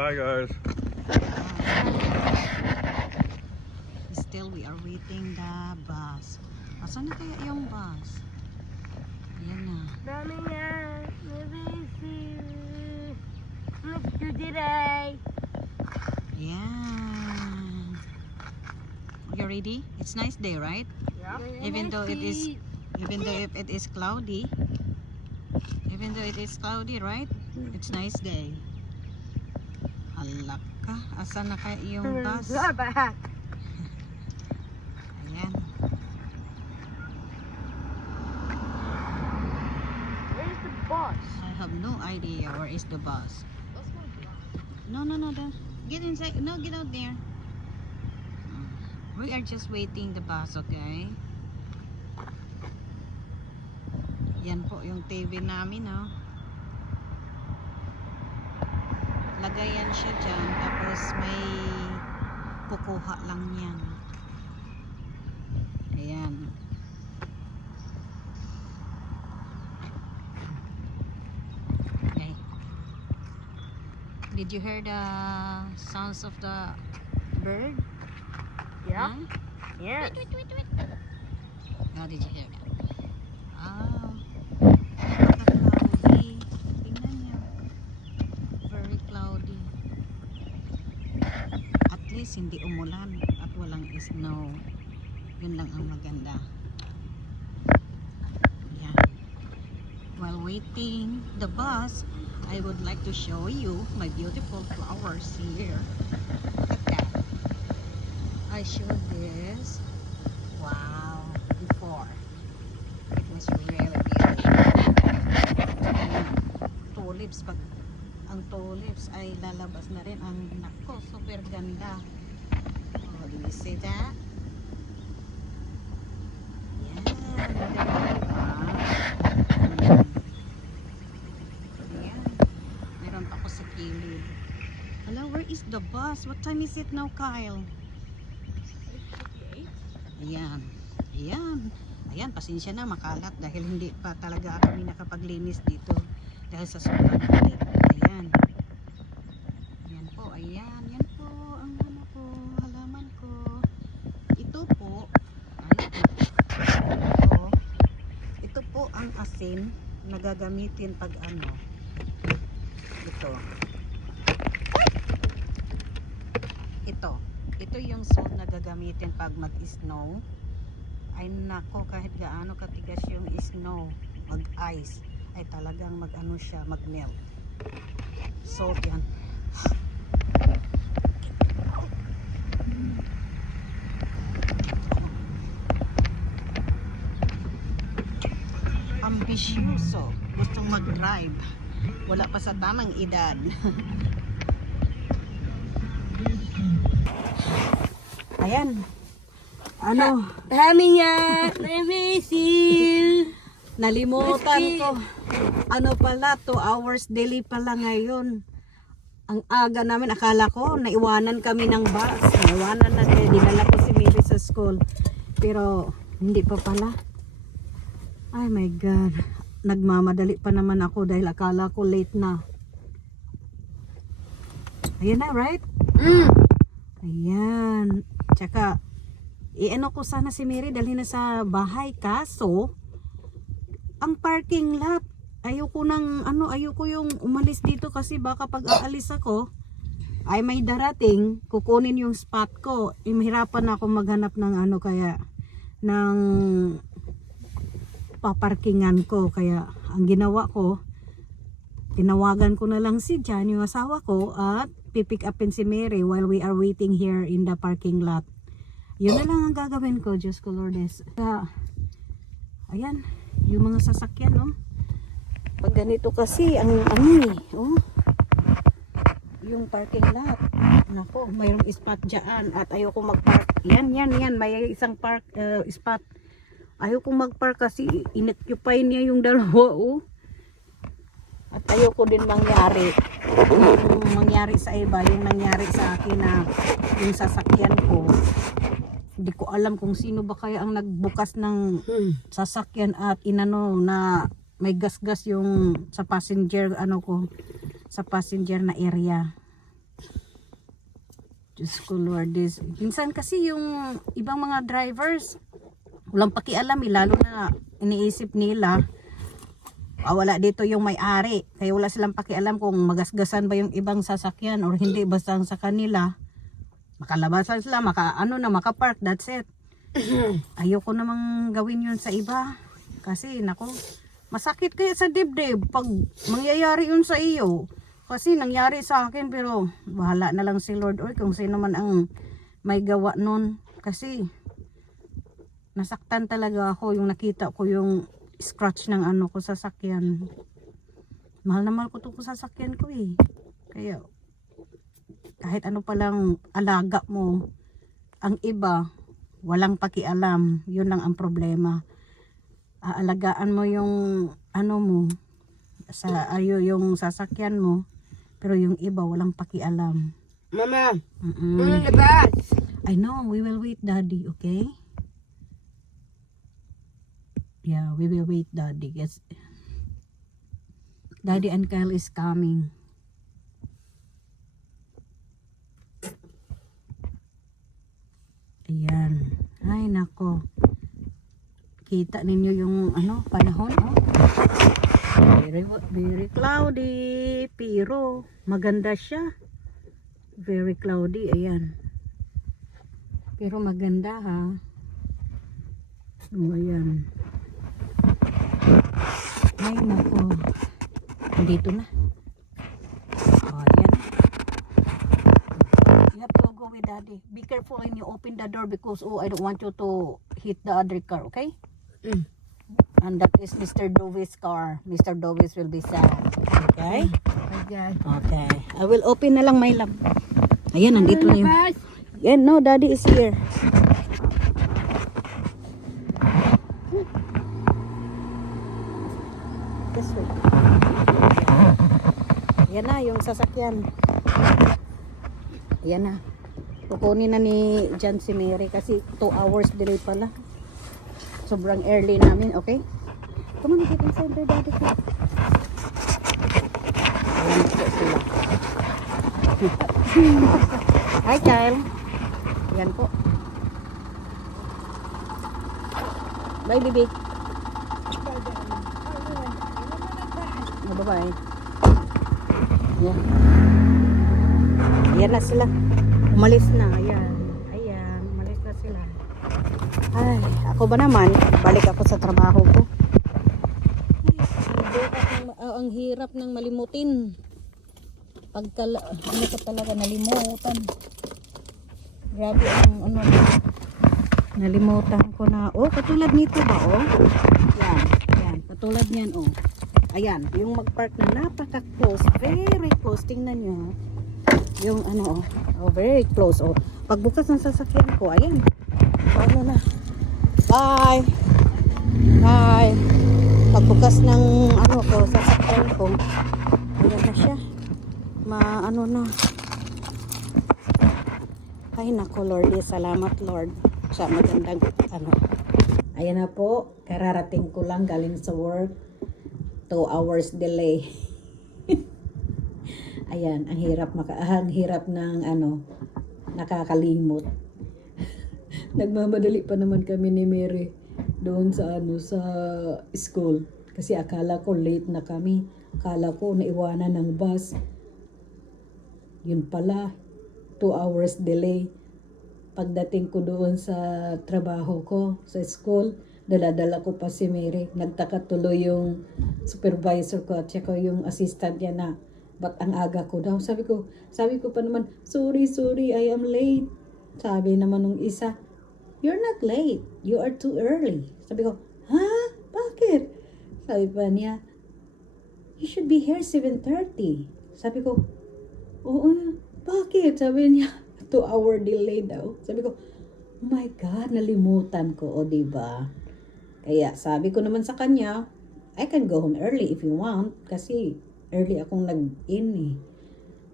Bye guys. Still, we are waiting the bus. Asan na kaya yung bus? Ayan na. Mami nga, maybe see Let's do today. Ayan. You ready? It's nice day, right? Yeah. Even though it is- Even though if it is cloudy. Even though it is cloudy, right? It's nice day. Halak ka. Asan na kaya yung bus? back. Ayan. Where's the bus? I have no idea where is the bus. No, no, no. Don't. Get inside. No, get out there. We are just waiting the bus, okay? Yan po yung TV namin, no? Lagayan siya dyan, tapos may kukuha lang yan. Ayan. Okay. Did you hear the sounds of the bird? Yeah. Huh? Yeah. Oh, did you hear that? Ah, napaka-cloudy. Tingnan niyo. Very cloudy. At least hindi umulan at walang snow. Yun lang ang maganda. Yan. While waiting the bus, I would like to show you my beautiful flowers here. Look at that. I showed this Wow, before. It was really beautiful. Ayan, Tulips, pag ang tulips ay lalabas na rin. Ang nako, super ganda. Oh, do you see that? Meron pa ko sa. Hello, where is the bus? What time is it now, Kyle? Ayan. Ayan. Ayan, pasensya na makalat dahil hindi pa talaga kami nakapaglinis dito dahil sa sobrang ulit. Ayan. Ayan po, ayan. Yan po ang ano ko, halaman ko. Ito po, ay, ito, ito po ang asin na gagamitin pag ano, ito. Ito. Ito yung salt na gagamitin pag mag-snow. Ay nako, kahit gaano katigas yung snow, mag-ice, ay talagang mag-ano siya, mag-melt. Salt yan. Ambisyoso. Gustong mag-drive. Wala pa sa tamang edad. Ayan. Ano? Nga, maybe see Nalimutan ko. Ano pala, 2 hours delay pala ngayon. Ang aga namin, akala ko, naiwanan kami ng bus. Naiwanan na kaya dinala ko si Mary sa school. Pero, hindi pa pala. Ay my God. Nagmamadali pa naman ako dahil akala ko late na. Ayan na, right? Mm. Ayan. Tsaka, i-ano ko sana si Mary dalhin na sa bahay. Kaso, ang parking lot, ayoko nang, ano, ayoko yung umalis dito kasi baka pag aalis ako, ay may darating, kukunin yung spot ko. Eh, mahirapan ako maghanap ng ano kaya, ng paparkingan ko. Kaya, ang ginawa ko, tinawagan ko na lang si Jan, yung asawa ko, at pipick upin si Mary while we are waiting here in the parking lot. Yun na lang ang gagawin ko, Diyos ko Lourdes. Kaya, ayan, yung mga sasakyan, no? Pag ganito kasi, ang eh, oh, yung parking lot. Nako, mayroong spot dyan at ayoko mag-park. Yan, yan, yan, may isang park, uh, spot. Ayoko mag-park kasi inoccupy niya yung dalawa, oh. At ayoko din mangyari. Yung mangyari sa iba, yung nangyari sa akin na yung sasakyan ko. Hindi ko alam kung sino ba kaya ang nagbukas ng sasakyan at inano na may gas-gas yung sa passenger ano ko sa passenger na area. Diyos ko Lord, this. Minsan kasi yung ibang mga drivers, walang pakialam eh, lalo na iniisip nila, ah, wala dito yung may-ari. Kaya wala silang pakialam kung magasgasan ba yung ibang sasakyan or hindi basta sa kanila. Makalabas lang sila, maka, ano na, makapark, that's it. Ayoko namang gawin yun sa iba. Kasi, nako, masakit kaya sa dibdib pag mangyayari yun sa iyo. Kasi nangyari sa akin pero bahala na lang si Lord or kung sino man ang may gawa nun. Kasi nasaktan talaga ako yung nakita ko yung scratch ng ano ko sa sakyan. Mahal na mahal ko to sa sakyan ko eh. Kaya kahit ano palang alaga mo, ang iba walang pakialam. Yun lang ang problema. Aalagaan mo yung ano mo sa ayo yung sasakyan mo pero yung iba walang pakialam. Mama, Mm-mm. ano na ba? I know, we will wait daddy, okay? Yeah, we will wait daddy. Yes. Daddy and Kyle is coming. Ayan. Ay, nako. Kita ninyo yung ano, panahon, oh. Very, very cloudy. Pero, maganda siya. Very cloudy. Ayan. Pero maganda ha. O, ayan. Ay, nako. Dito na. O, ayan. You have to go with daddy. Be careful when you open the door because, oh, I don't want you to hit the other car, okay? Mm. And that is Mr. Dovis car. Mr. Dovis will be sad. Okay? Okay. Okay. I will open na lang my love. Ayan, nandito na yung... Yan, no, daddy is here. This way. Yan na, yung sasakyan. Yan na. Kukunin na ni John si Mary kasi 2 hours delay pala. Sobrang early namin, okay? Come on, get inside there, daddy. Ayan po sila. Hi, Kyle. Yan po. Bye, baby. Oh, bye-bye. Yan. Ayan na sila. Umalis na. Ayan. Ayan. Umalis na sila. Ay, ako ba naman? Balik ako sa trabaho ko. Ay, ah, ang hirap ng malimutin. Pagka, ano ka talaga, nalimutan. Grabe ang ano. Nalimutan ko na. Oh, katulad nito ba, oh? Yan, yan. Katulad niyan, oh. Ayan, yung mag-park na napaka-close. Very close. Tingnan nyo. Yung ano, oh. Oh, very close, oh. Pagbukas ng sasakyan ko, ayan. Paano na? Bye! Bye! Pagbukas ng ano ko, sasakyan ko, ayan na siya. Ma, ano na. Ay nako Lord, salamat Lord sa magandang ano. Ayan na po, kararating ko lang galing sa work. 2 hours delay. Ayan, ang hirap maka ang hirap ng ano nakakalimot. Nagmamadali pa naman kami ni Mary doon sa ano sa school kasi akala ko late na kami. Akala ko naiwanan ng bus. Yun pala, 2 hours delay. Pagdating ko doon sa trabaho ko, sa school, daladala ko pa si Mary. Nagtaka tuloy yung supervisor ko at saka yung assistant niya na, ba't ang aga ko daw? Sabi ko, sabi ko pa naman, sorry, sorry, I am late. Sabi naman nung isa, you're not late, you are too early. Sabi ko, ha? Bakit? Sabi pa niya, you should be here 7.30. Sabi ko, Oo, bakit? Sabi niya, two hour delay daw. Sabi ko, oh my God, nalimutan ko, o di ba? Kaya sabi ko naman sa kanya, I can go home early if you want, kasi early akong nag-in eh.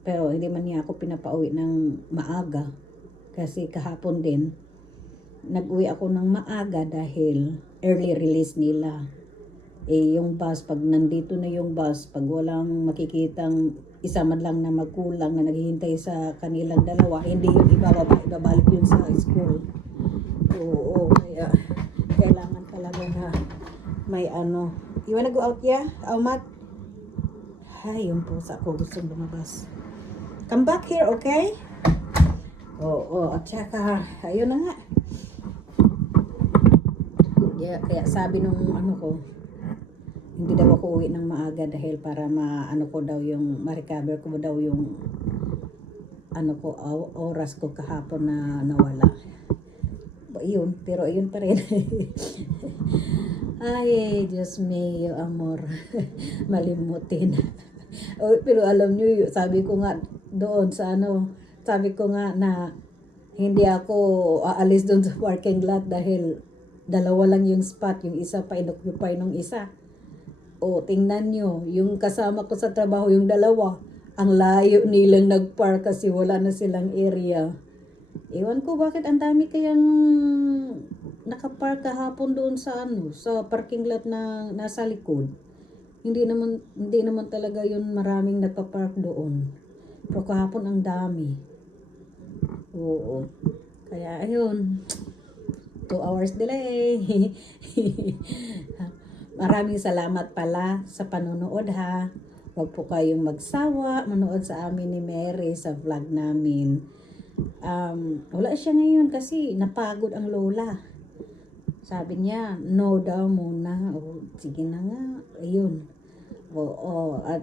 Pero hindi man niya ako pinapauwi ng maaga, kasi kahapon din, nag-uwi ako ng maaga dahil early release nila. Eh, yung bus, pag nandito na yung bus, pag walang makikitang isa man lang na magkulang na naghihintay sa kanilang dalawa, hindi yun ibababa, ibabalik yun sa school. Oo, kaya kailangan talaga na may ano. You wanna go out, yeah? Almat? Ay, yung pusa ko gustong lumabas. Come back here, okay? Oo, at saka, ayun na nga. Yeah, kaya sabi nung ano ko, hindi daw ako uwi ng maaga dahil para maano ko daw yung ma-recover ko daw yung ano ko oras ko kahapon na nawala. Ba, Yun, pero yun pa rin. Ay, Diyos mío, amor. Malimutin. o, pero alam niyo, y- sabi ko nga doon sa ano, sabi ko nga na hindi ako aalis doon sa parking lot dahil dalawa lang yung spot, yung isa pa inoccupy ng isa. O, tingnan nyo, yung kasama ko sa trabaho, yung dalawa, ang layo nilang nagpark kasi wala na silang area. Ewan ko bakit ang dami kayang nakapark kahapon doon sa ano, sa parking lot na nasa likod. Hindi naman hindi naman talaga yun maraming nagpa-park doon. Pero kahapon ang dami. Oo. Kaya ayun. Two hours delay. Maraming salamat pala sa panonood ha. Huwag po kayong magsawa, manood sa amin ni Mary sa vlog namin. Um, wala siya ngayon kasi napagod ang lola. Sabi niya, no daw muna. O, sige na nga. Ayun. Oo. At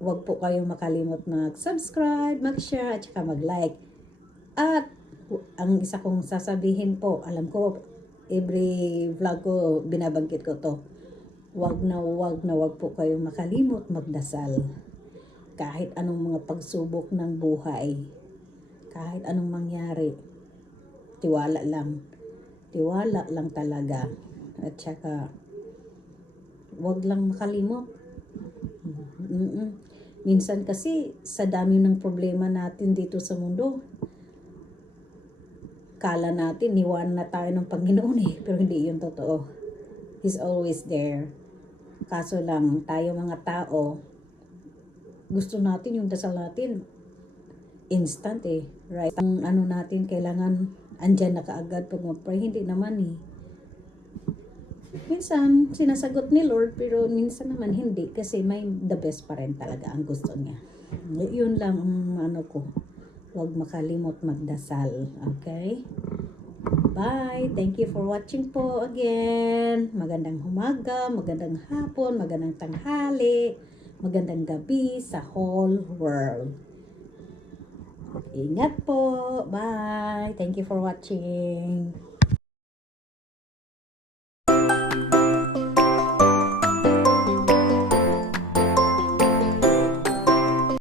huwag po kayong makalimot mag-subscribe, mag-share, at saka mag-like. At ang isa kong sasabihin po, alam ko, every vlog ko, binabanggit ko to. Wag na wag na wag po kayong makalimot magdasal. Kahit anong mga pagsubok ng buhay, kahit anong mangyari, tiwala lang. Tiwala lang talaga. At saka, wag lang makalimot. Mm-mm. Minsan kasi, sa dami ng problema natin dito sa mundo, kala natin, niwan na tayo ng Panginoon eh. Pero hindi yun totoo. He's always there. Kaso lang, tayo mga tao, gusto natin yung dasal natin instant eh. Right? Ang ano natin, kailangan andyan na kaagad pag mag-pray. Hindi naman eh. Minsan, sinasagot ni Lord, pero minsan naman hindi kasi may the best pa rin talaga ang gusto niya. Yun lang ang ano ko. Huwag makalimot magdasal. Okay? Bye. Thank you for watching po again. Magandang umaga, magandang hapon, magandang tanghali, magandang gabi sa whole world. Ingat po. Bye. Thank you for watching.